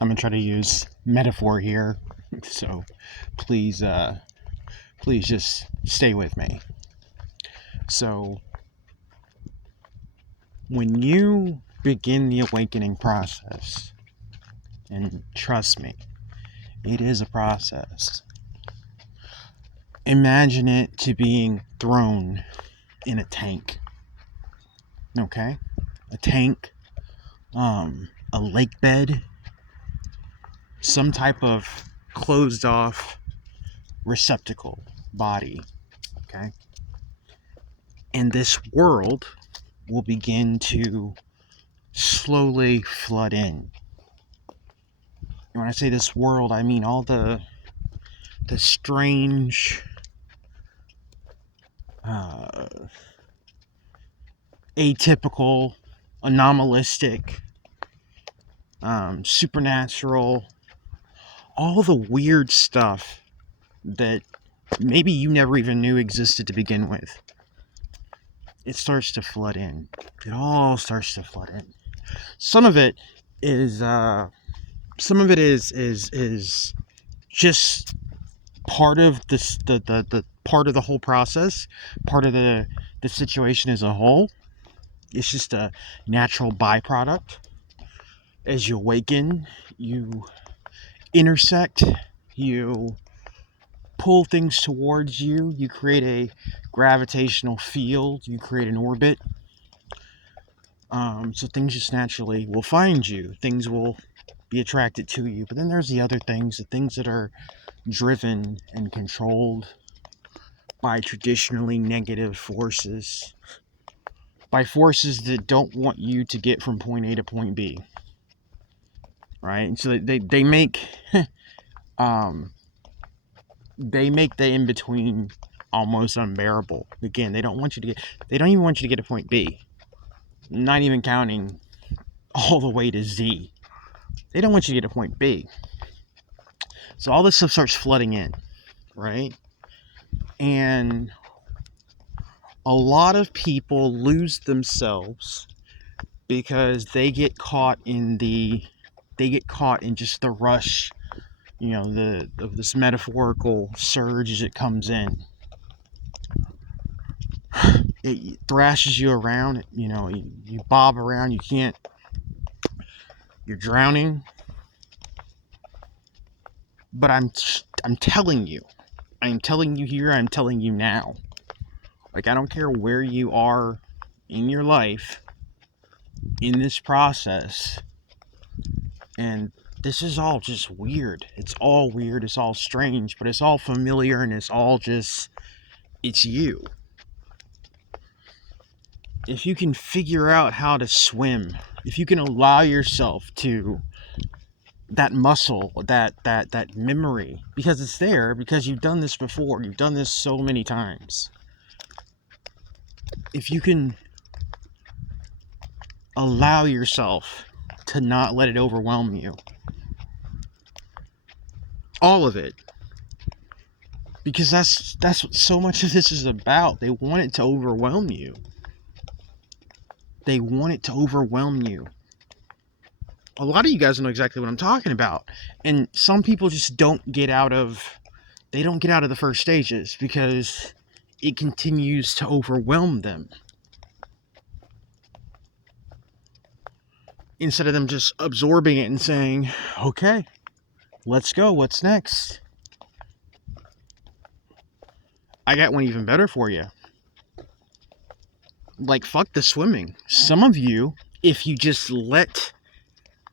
I'm gonna try to use metaphor here, so please, please just stay with me. So, when you begin the awakening process, and trust me, it is a process. Imagine it to being thrown in a tank. Okay? A tank, a lake bed, some type of closed off receptacle body. Okay? And this world will begin to slowly flood in. And when I say this world, I mean all the strange, atypical, anomalistic, supernatural, all the weird stuff that maybe you never even knew existed to begin with. It starts to flood in. It all starts to flood in. Some of it is just part of this, the part of the whole process, part of the situation as a whole. It's just a natural byproduct. As you awaken, you intersect, you pull things towards you, you create a gravitational field, you create an orbit. So things just naturally will find you. Things will be attracted to you. But then there's the other things, the things that are driven and controlled by traditionally negative forces, by forces that don't want you to get from point A to point B. Right? And so they make they make the in-between almost unbearable. Again, they don't even want you to get to point B. Not even counting all the way to Z. They don't want you to get to point B. So all this stuff starts flooding in, right? And a lot of people lose themselves because they get caught in just the rush, of this metaphorical surge as it comes in. It thrashes you around, you bob around, you're drowning. But I'm telling you here, I'm telling you now. Like, I don't care where you are in your life, in this process, and this is all just weird. It's all weird, it's all strange, but it's all familiar, and it's you. If you can figure out how to swim, if you can allow yourself to, that muscle, that memory, because it's there, because you've done this before, you've done this so many times. If you can allow yourself to not let it overwhelm you, all of it, because that's what so much of this is about. They want it to overwhelm you. They want it to overwhelm you. A lot of you guys know exactly what I'm talking about, and some people just don't get out of the first stages because it continues to overwhelm them. Instead of them just absorbing it and saying, okay, let's go, what's next? I got one even better for you. Like, fuck the swimming. Some of you, if you just let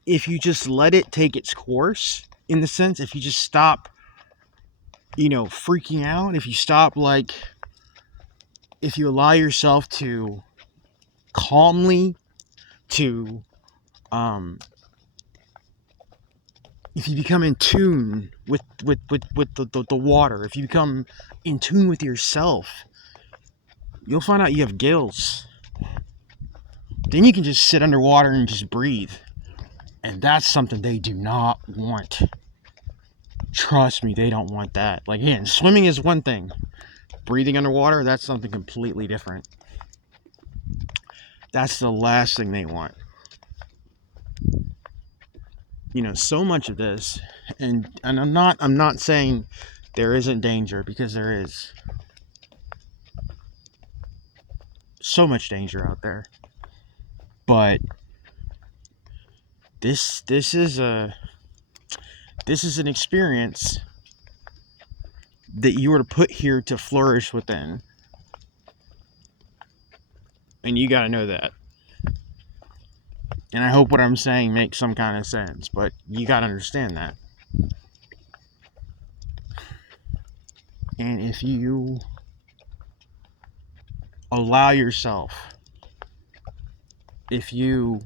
it take its course, in the sense, if you just stop, freaking out, if you stop, if you allow yourself to calmly, to, if you become in tune with the water, if you become in tune with yourself, you'll find out you have gills. Then you can just sit underwater and just breathe. And that's something they do not want. Trust me, they don't want that. Like, again, swimming is one thing. Breathing underwater, that's something completely different. That's the last thing they want. so much of this, and I'm not saying there isn't danger, because there is so much danger out there. But this is an experience that you were put here to flourish within. And you got to know that. And I hope what I'm saying makes some kind of sense, but you got to understand that. And if you allow yourself, if you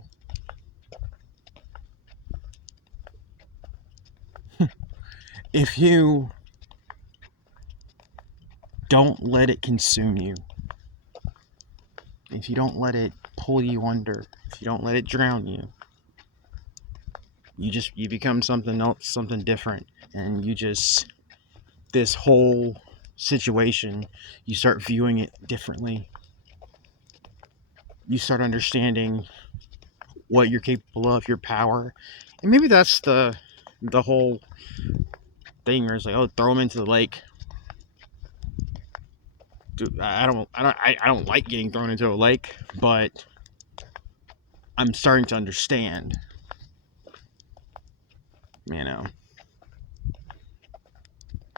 don't let it consume you, if you don't let it pull you under, if you don't let it drown you, you become something else, something different, and this whole situation, you start viewing it differently. You start understanding what you're capable of, your power. And maybe that's the whole thing where it's like, oh, throw them into the lake. Dude, I don't like getting thrown into a lake, but I'm starting to understand,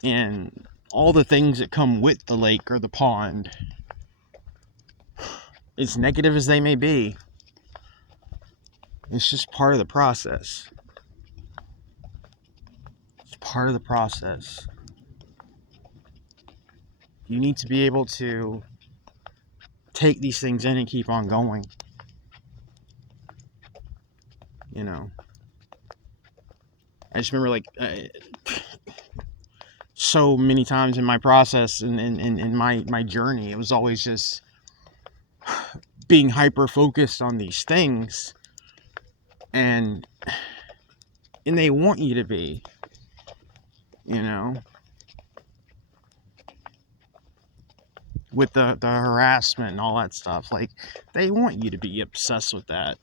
and all the things that come with the lake or the pond, as negative as they may be, it's just part of the process. It's part of the process. You need to be able to take these things in and keep on going. I just remember, so many times in my process and in my journey, it was always just being hyper focused on these things, and they want you to be, with the harassment and all that stuff. Like, they want you to be obsessed with that.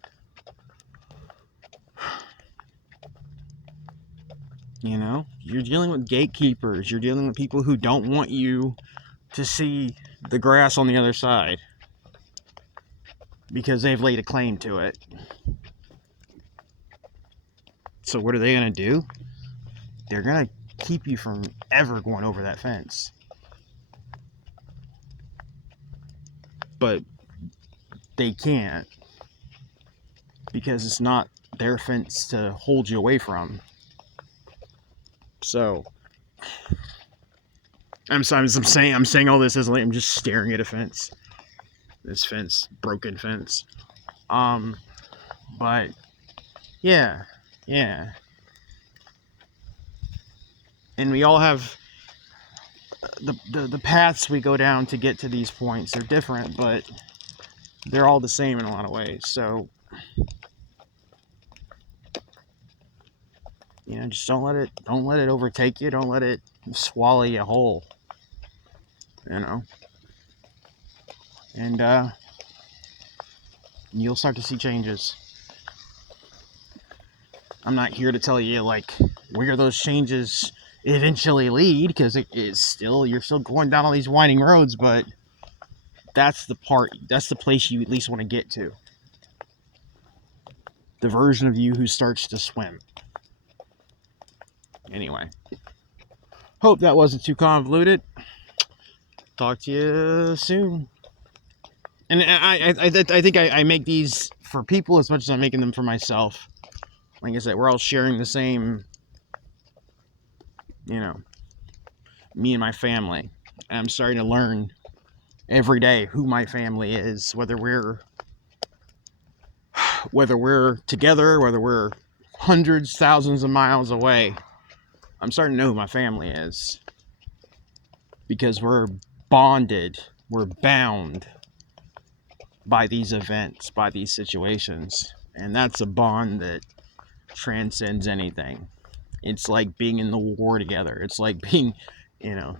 You're dealing with gatekeepers. You're dealing with people who don't want you to see the grass on the other side because they've laid a claim to it. So what are they going to do? They're going to keep you from ever going over that fence. But they can't, because it's not their fence to hold you away from. So I'm saying all this as like I'm just staring at a fence. This fence, broken fence. But yeah. And we all have the paths we go down to get to these points. They're different, but they're all the same in a lot of ways. So just don't let it overtake you. Don't let it swallow you whole. And you'll start to see changes. I'm not here to tell you where those changes eventually lead, because you're still going down all these winding roads, but that's the place you at least want to get to. The version of you who starts to swim. Anyway, hope that wasn't too convoluted. Talk to you soon. And I think I make these for people as much as I'm making them for myself. Like I said, we're all sharing the same, me and my family. And I'm starting to learn every day who my family is, whether we're together, whether we're hundreds, thousands of miles away. I'm starting to know who my family is, because we're bonded, we're bound by these events, by these situations. And that's a bond that transcends anything. It's like being in the war together. It's like being,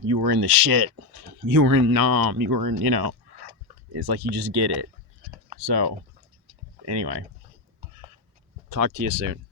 you were in the shit, you were in Nam, you were in, it's like you just get it. So anyway, talk to you soon.